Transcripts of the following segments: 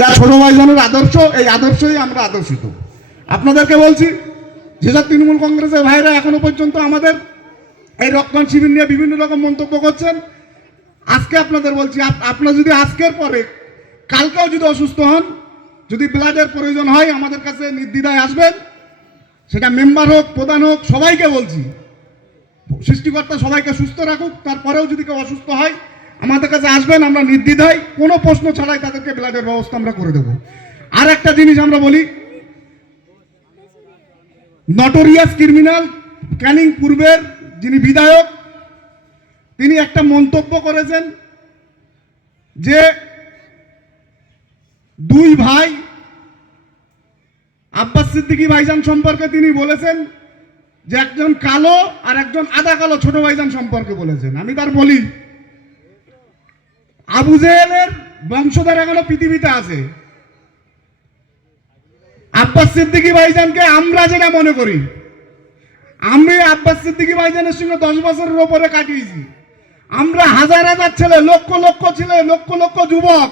যা ছোট ভাইজানের আদর্শ, এই আদর্শই আমরা আদর্শিত। আপনাদেরকে বলছি, যে যেসব তৃণমূল কংগ্রেসের ভাইরা এখনও পর্যন্ত আমাদের এই রক্তদান শিবির নিয়ে বিভিন্ন রকম মন্তব্য করছেন, আজকে আপনাদের বলছি, আপ- আপনারা যদি আজকের পরে, কালকেও যদি অসুস্থ হন, যদি ব্লাডের প্রয়োজন হয় আমাদের কাছে নির্দ্বিধায় আসবেন, সেটা মেম্বার হোক, প্রধান হোক, সবাইকে বলছি, সৃষ্টিকর্তা সবাইকে সুস্থ রাখুক, তারপরেও যদি কেউ অসুস্থ হয় আমাদের কাছে আসবেন আমরা নির্দ্বিধায় কোনো প্রশ্ন ছাড়াই তাদেরকে ব্লাডের ব্যবস্থা আমরা করে দেবো। আর একটা জিনিস আমরা বলি নটোরিয়াস ক্রিমিনাল ক্যানিং পূর্বের যিনি বিধায়ক, তিনি একটা মন্তব্য করেছেন যে দুই ভাই, আব্বাস সিদ্দিকী ভাইজান সম্পর্কে তিনি বলেছেন যে একজন কালো আর একজন আধা কালো ছোট ভাইজান সম্পর্কে বলেছেন। আমি তার বলি আবু জেহেলের বংশধর এখনও পৃথিবীতে আছে। আব্বাস সিদ্দিকী ভাইজানকে আমরা যেটা মনে করি, আমি আব্বাস সিদ্দিকী ভাইজানের সঙ্গে দশ বছরের ওপরে কাটিয়েছি। আমরা হাজার হাজার ছেলে, লক্ষ লক্ষ ছেলে, লক্ষ লক্ষ যুবক,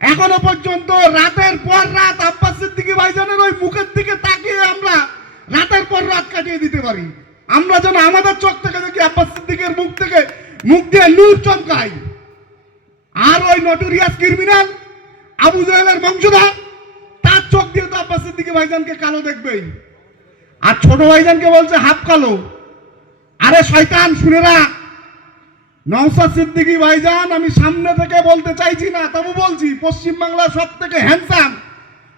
এখনও পর্যন্ত রাতের পর রাত আব্বাস সিদ্দিকী ভাইজানের ওই মুখের দিকে তাকিয়ে আমরা রাতের পর রাত কাটিয়ে দিতে পারি। আমরা যেন আমাদের চোখ থেকে দেখি আব্বাস সিদ্দিকের মুখ থেকে মুখ দিয়ে নূর চমকাই আর ওই নটোরিয়াস ক্রিমিনাল আবু জহেলের বংশধর, তার চোখ দিয়ে তো আব্বাস সিদ্দিকী ভাইজানকে কালো দেখবেই। আর ছোট ভাইজানকে বলছে হাফ কালো। আরে শয়তান, শুনে রাখ নওসাদ সিদ্দিকী, ভাইজান, আমি সামনে থেকে বলতে চাইছি না, তবু বলছি পশ্চিমবাংলার সব থেকে হ্যান্ডসাম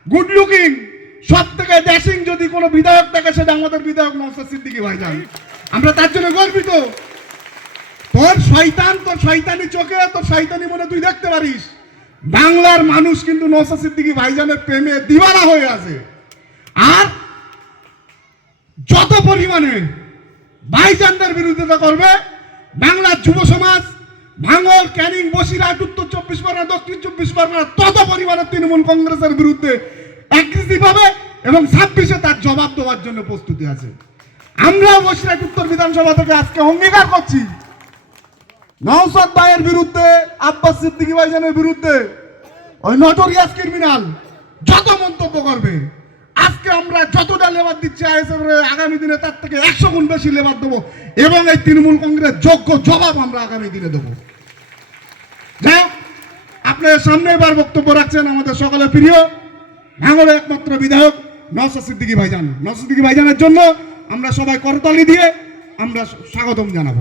গুড লুকিং সব থেকে ড্যাশিং যদি কোনো বিধায়ক থাকে, সেটা আমাদের বিধায়ক নওসাদ সিদ্দিকী ভাইজান। আমরা তার জন্য গর্বিত। তোর শয়তান, তোর শয়তানি চোখে, তোর শয়তানি মনে তুই দেখতে পারিস। বাংলার মানুষ কিন্তু নওসাদ সিদ্দিকী ভাইজানের প্রেমে দিওয়ানা হয়ে আছে। আর যত পরিমাণে ভাইজানদের বিরোধিতা করবে, বাংলার যুব সমাজ ভাঙল ক্যানিং, বসিরহাট, উত্তর চব্বিশ পরগনা, দক্ষিণ চব্বিশ পরগনা, তত পরিমাণে তৃণমূল কংগ্রেসের বিরুদ্ধে অ্যাগ্রেসিভ এবং ছাব্বিশে তার জবাব দেওয়ার জন্য প্রস্তুতি আছে। আমরা বসিরহাট উত্তর বিধানসভা থেকে আজকে অঙ্গীকার করছি। নওসাদ ভাইয়ের বিরুদ্ধে আব্বাস সিদ্দিকী ভাইজানের বিরুদ্ধে ওই নটোরিয়াস ক্রিমিনাল যত মন্তব্য করবে আজকে আমরা যতটা লেবার দিচ্ছি আইএসএফ আগামী দিনে তার থেকে একশো গুণ বেশি লেবার দেবো এবং এই তৃণমূল কংগ্রেস যোগ্য জবাব আমরা আগামী দিনে দেবো। যাই হোক, আপনার সামনে এবার বক্তব্য রাখছেন আমাদের সকলের প্রিয় ভাঙড়ের একমাত্র বিধায়ক নওসাদ সিদ্দিকী ভাইজান। নওসাদ সিদ্দিকী ভাইজানের জন্য আমরা সবাই করতালি দিয়ে আমরা স্বাগতম জানাব।